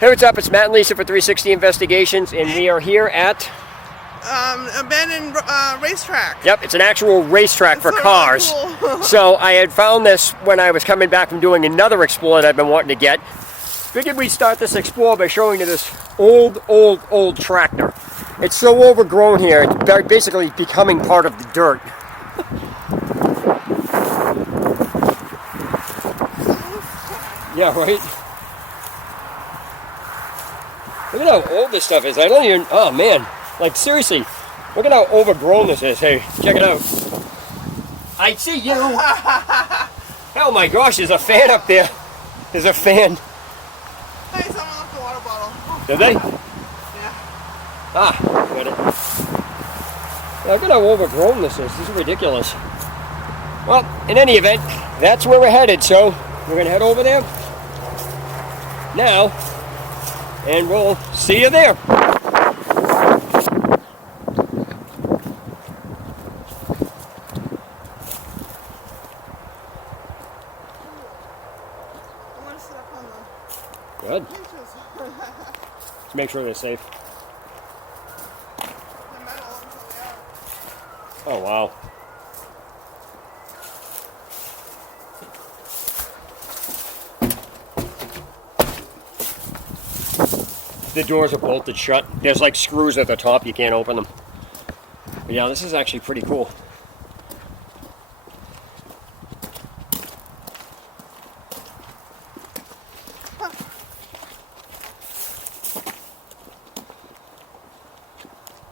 Hey, what's up? It's Matt and Lisa for 360 Investigations, and we are here at... abandoned racetrack. Yep, it's an actual racetrack for so cars. Really cool. So I had found this when I was coming back from doing another Explorer that I've been wanting to get. Figured we'd start this Explorer by showing you this old tractor. It's so overgrown here, it's basically becoming part of the dirt. Yeah, right? Look at how old this stuff is. I don't even... Oh, man. Like, seriously. Look at how overgrown this is. Hey, check it out. I see you. Oh, my gosh. There's a fan up there. There's a fan. Hey, someone left the water bottle. Did they? Yeah. Ah, got it. Look at how overgrown this is. This is ridiculous. Well, in any event, that's where we're headed. So, we're going to head over there now. And we'll see you there. I want to sit up on the Good. benches. Let's make sure they're safe. The metal until they are. Oh, wow. The doors are bolted shut. There's like screws at the top, you can't open them. But yeah, this is actually pretty cool.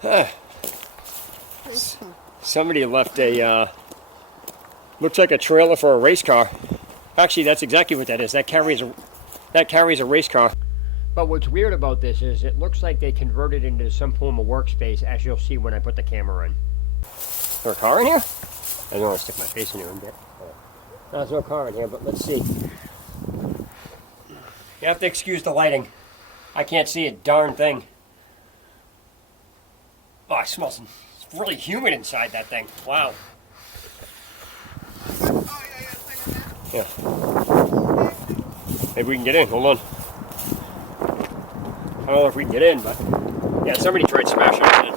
Huh. Somebody left a, looks like a trailer for a race car. Actually, that's exactly what that is. That carries a race car. But what's weird about this is it looks like they converted it into some form of workspace, as you'll see when I put the camera in. Is there a car in here? I don't want to stick my face in here a bit. No, there's no car in here, but let's see. You have to excuse the lighting. I can't see a darn thing. Oh, it smells... It's really humid inside that thing. Wow. Oh, yeah, Yeah. Maybe we can get in. Hold on. I don't know if we can get in, but... Yeah, somebody tried smashing it in.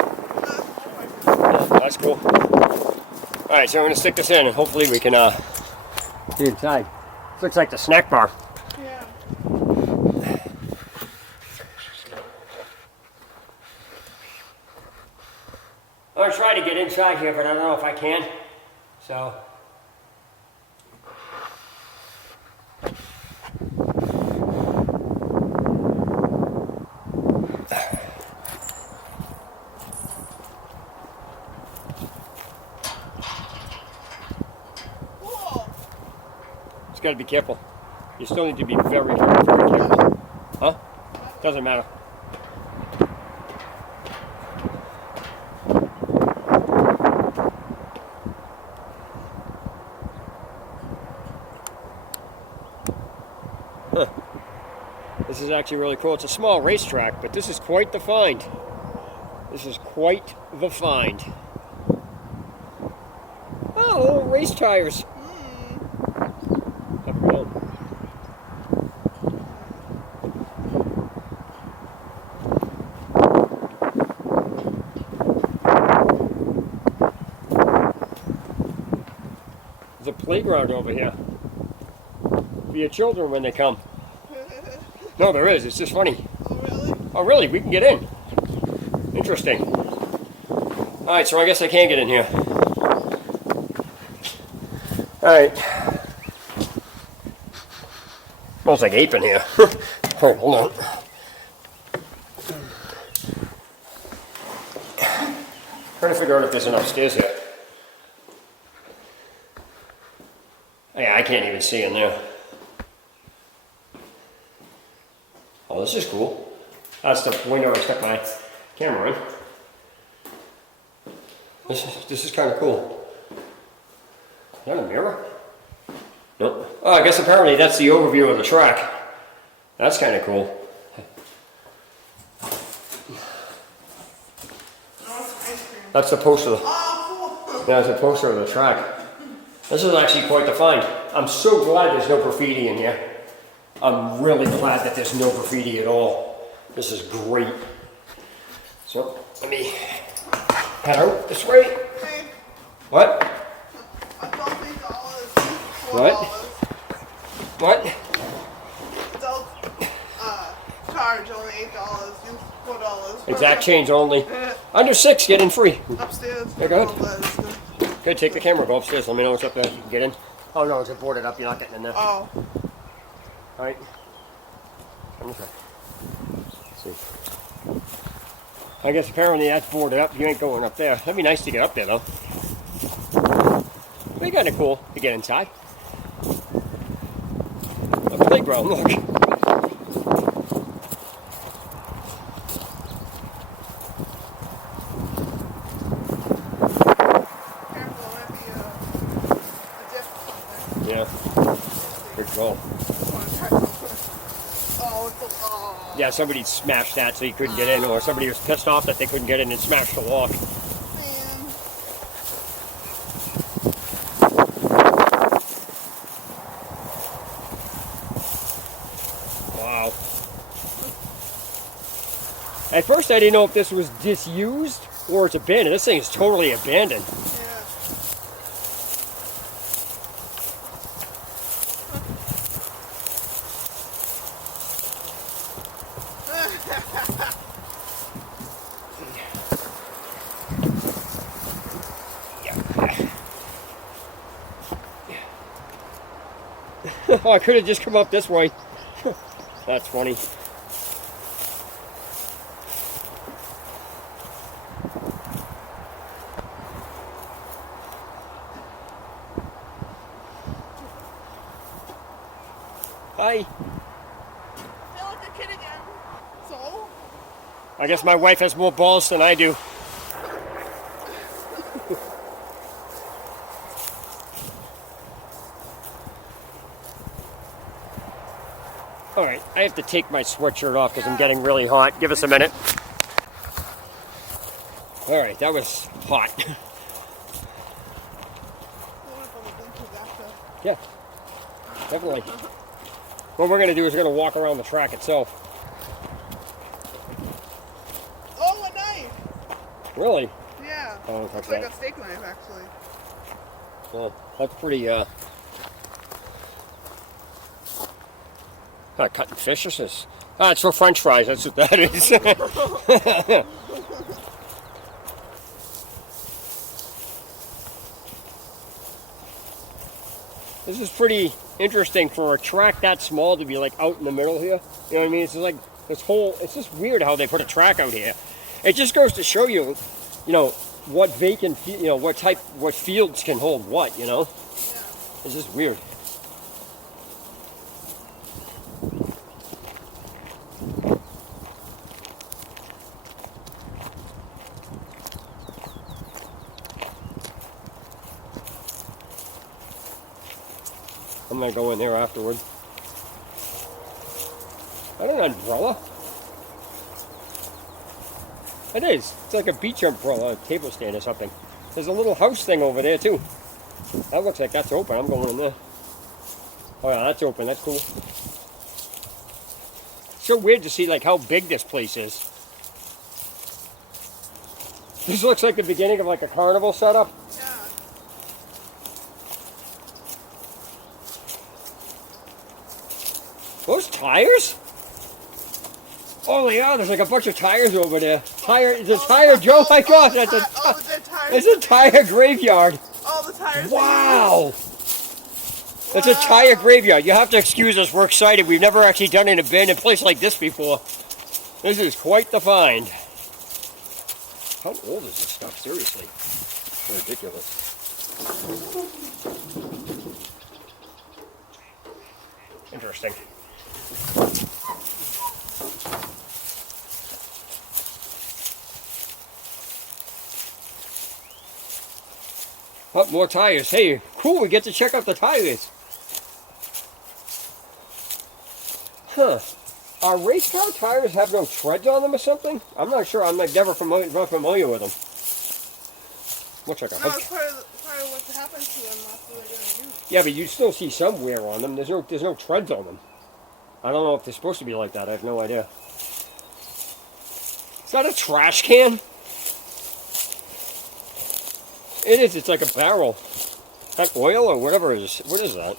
Yeah, that's cool. Alright, so I'm going to stick this in, and hopefully we can, get inside. This looks like the snack bar. Yeah. I'm going to try to get inside here, but I don't know if I can. So... Just got to be careful. You still need to be very careful. Huh? Doesn't matter. Huh. This is actually really cool. It's a small racetrack, but this is quite the find. This is quite the find. Oh, race tires. Up and down. There's a playground over here for your children when they come. No, there is. It's just funny. Oh, really? Oh, really? We can get in. Interesting. Alright, so I guess I can't get in here. Alright. Smells like ape in here. Alright, hold on. Trying to figure out if there's enough stairs here. Yeah, I can't even see in there. Oh, this is cool. That's the window I stuck my camera in. This is kind of cool. Is that a mirror? No. Oh, I guess apparently that's the overview of the track. That's kind of cool. That's the poster. Oh, cool. Yeah, it's a poster of the track. This is actually quite the find. I'm so glad there's no graffiti in here. I'm really glad that there's no graffiti at all. This is great. So let me head out this way. Hey, What? $12 What? What? Adult charge only $8. Use $4. Exact change only. Under 6, get in free. Upstairs. Yeah, go ahead. Oh, that is good. Good, take the camera, go upstairs. Let me know what's up there. You can get in. Oh no, it's boarded up. You're not getting in there. Oh. Alright. Come this way. Let's see. I guess apparently that's boarded up. You ain't going up there. That'd be nice to get up there though. It'd be kind of cool to get inside. A playground, look. Careful, there might be a dip or something. Yeah. Good call. Oh, it's a, oh. Yeah, somebody smashed that so you couldn't get in, or somebody was pissed off that they couldn't get in and smashed the lock. Man. Wow. At first I didn't know if this was disused or it's abandoned. This thing is totally abandoned. Oh, I could have just come up this way. That's funny. Hi. I feel like a kid again. So? I guess my wife has more balls than I do. Alright, I have to take my sweatshirt off because I'm getting really hot. Give us a minute. Alright, that was hot. Yeah, definitely. What we're going to do is we're going to walk around the track itself. Oh, a knife! Really? Yeah. I don't touch Looks like that. a steak knife, actually. Well, that's pretty, cutting fish, this is. Ah, it's for French fries, that's what that is. This is pretty interesting for a track that small to be like out in the middle here. You know what I mean? It's just like this whole, it's just weird how they put a track out here. It just goes to show you, you know, what vacant, you know, what fields can hold what, you know? Yeah. It's just weird. I'm gonna go in there afterward. Is that an umbrella? It is. It's like a beach umbrella, a table stand or something. There's a little house thing over there too. That looks like that's open. I'm going in there. Oh yeah, that's open. That's cool. It's so weird to see like how big this place is. This looks like the beginning of like a carnival setup. Yeah. Those tires? Oh yeah, there's like a bunch of tires over there. It's a tire, Joe. My gosh, that's it's a tire graveyard. All the tires. Wow. It's a tire graveyard. You have to excuse us. We're excited. We've never actually done an abandoned place like this before. This is quite the find. How old is this stuff? Seriously. It's ridiculous. Interesting. Oh, more tires. Hey, cool, we get to check out the tires. Huh. Are race car tires have no treads on them or something? I'm not sure. I'm like never familiar with them. We'll check out. No, it's part of what happens to them after they're going to use. Yeah, but you still see some wear on them. There's no treads on them. I don't know if they're supposed to be like that. I have no idea. Is that a trash can? It is. It's like a barrel. Is that oil or whatever it is? What is that?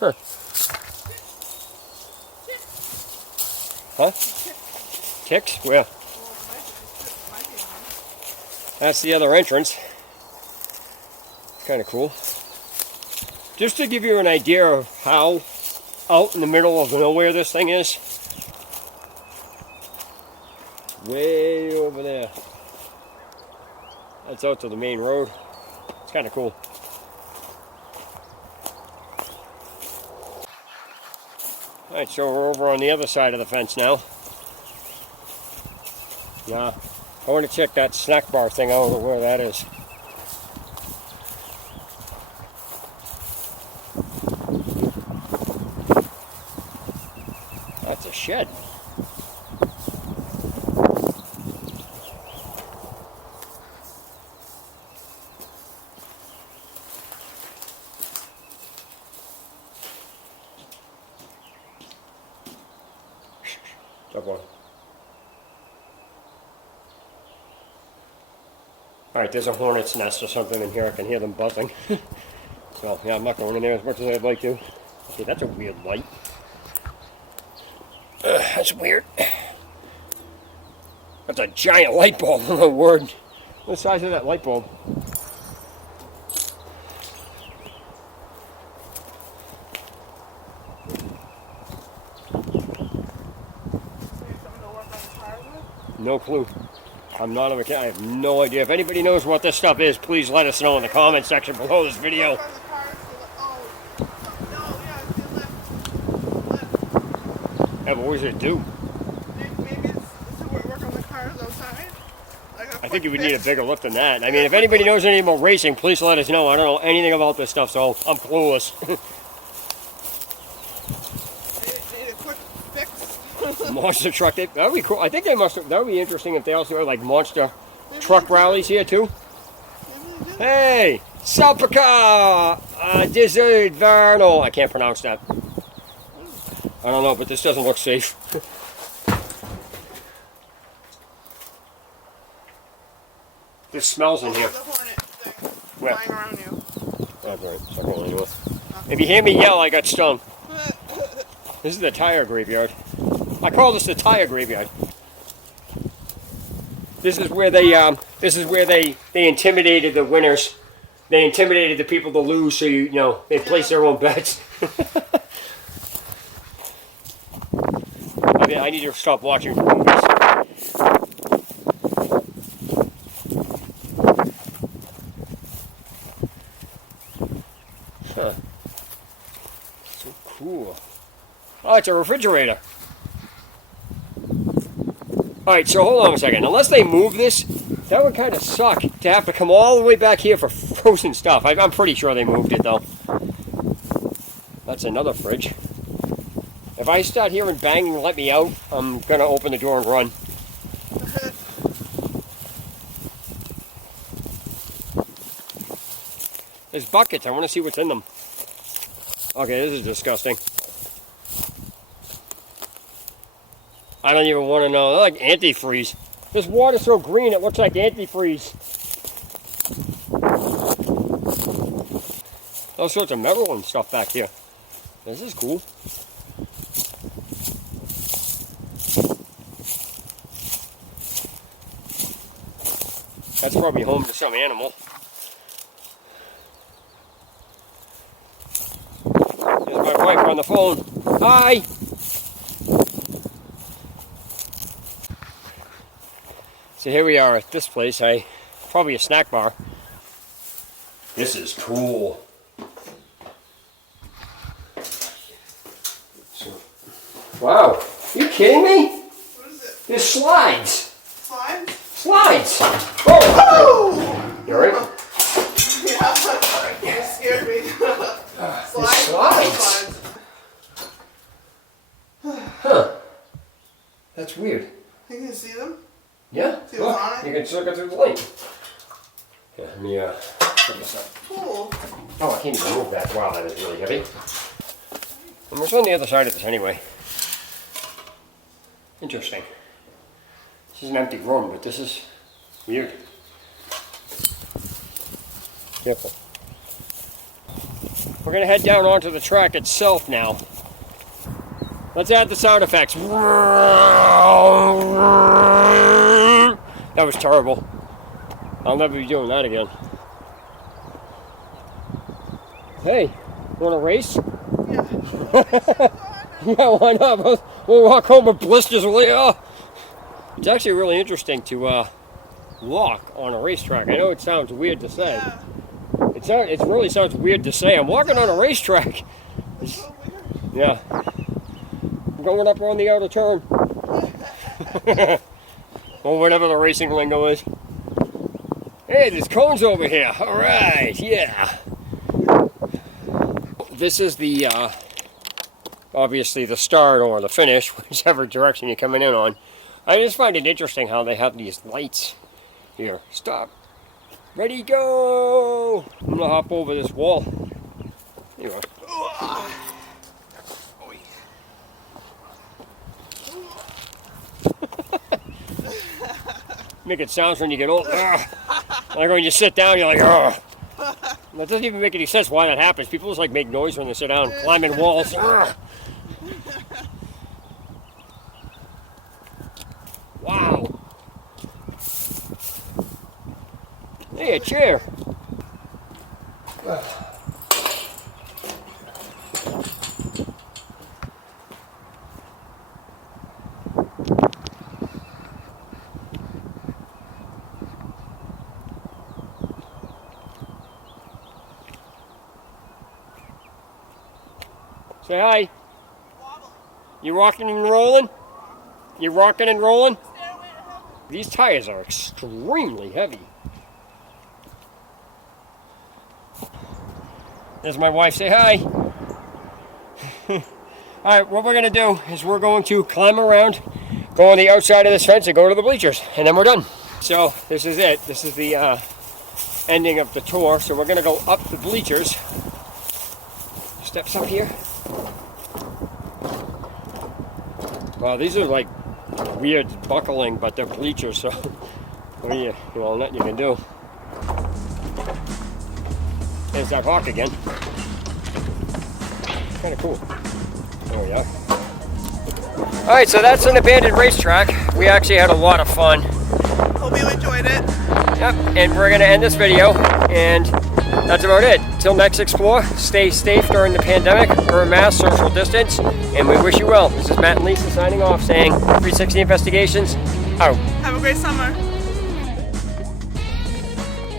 Huh. Huh? Ticks? Where? That's the other entrance. Kind of cool. Just to give you an idea of how out in the middle of nowhere this thing is. Way over there. That's out to the main road. It's kind of cool. Alright, so we're over on the other side of the fence now. Yeah, I want to check that snack bar thing. I don't know where that is. That's a shed. That one. Alright, there's a hornet's nest or something in here. I can hear them buzzing. So, yeah, I'm not going in there as much as I'd like to. Okay, that's a weird light. That's weird. That's a giant light bulb. Oh my word. What's the size of that light bulb? No clue. I'm not a mechanic. I have no idea. If anybody knows what this stuff is, please let us know in the comment section below this video. Yeah, but what does it do? Maybe it's to work on the cars outside. I think you would need a bigger lift than that. I mean, if anybody knows anything about racing, please let us know. I don't know anything about this stuff, so I'm clueless. Need a quick fix. Monster truck. That would be cool. I think they must. That would be interesting if they also had like monster truck rallies here too. Hey, Salpica, Desert Varno. I can't pronounce that. I don't know, but this doesn't look safe. This smells in here. There's a hornet thing Where? flying around you. That's right. So I'm anyway. If you hear me yell, I got stung. This is the tire graveyard. I call this the tire graveyard. This is where they intimidated the winners. They intimidated the people to lose, so you know they place their own bets. Okay, I need to stop watching movies. Huh. So cool. Oh, it's a refrigerator. Alright, so hold on a second. Unless they move this, that would kind of suck to have to come all the way back here for frozen stuff. I'm pretty sure they moved it, though. That's another fridge. If I start hearing banging and let me out, I'm going to open the door and run. There's buckets. I want to see what's in them. Okay, this is disgusting. I don't even want to know. They're like antifreeze. This water's so green it looks like antifreeze. All sorts of metal and stuff back here. This is cool. That's probably home to some animal. There's my wife on the phone. Hi! So here we are at this place. Probably a snack bar. This is cool. Wow, you kidding me? What is it? There's slides. Slides? Slides. Oh! You're in? Yeah. You scared me. Slides. Huh. That's weird. You can see them? Yeah, See what's on it? you can look it through the light. Yeah, let me Check this out. Cool. Oh, I can't even move that. Wow, that is really heavy. And what's on the other side of this anyway? Interesting. This is an empty room, but this is weird. Careful. We're gonna head down onto the track itself now. Let's add the sound effects. That was terrible. I'll never be doing that again. Hey, want to race? Yeah. Yeah, why not? We'll walk home with blisters later. It's actually really interesting to walk on a racetrack. I know it sounds weird to say. Yeah. It really sounds weird to say. I'm walking on a racetrack. It's so weird. Yeah. I'm going up on the outer turn. Or whatever the racing lingo is. Hey, there's cones over here. All right, yeah. This is the, obviously the start or the finish, whichever direction you're coming in on. I just find it interesting how they have these lights here. Stop. Ready, go! I'm gonna hop over this wall. There you go. Making sounds when you get old. Like when you sit down, you're like, ugh. That doesn't even make any sense why that happens. People just like make noise when they sit down, climbing walls. Wow. Hey, a chair. Say hi. You rocking and rolling? You rocking and rolling? These tires are extremely heavy. There's my wife. Say hi. Alright, what we're going to do is we're going to climb around, go on the outside of this fence and go to the bleachers, and then we're done. So this is it. This is the ending of the tour. So we're going to go up the bleachers. Steps up here. Wow, these are like weird buckling, but they're bleachers, so nothing you can do. There's that hawk again. Kind of cool. There we are. Alright, so that's an abandoned racetrack. We actually had a lot of fun. Hope you enjoyed it. Yep, and we're going to end this video, and that's about it. Till next Explore, stay safe during the pandemic, wear a mask, social distance, and we wish you well. This is Matt and Lisa signing off saying 360 Investigations out. Have a great summer.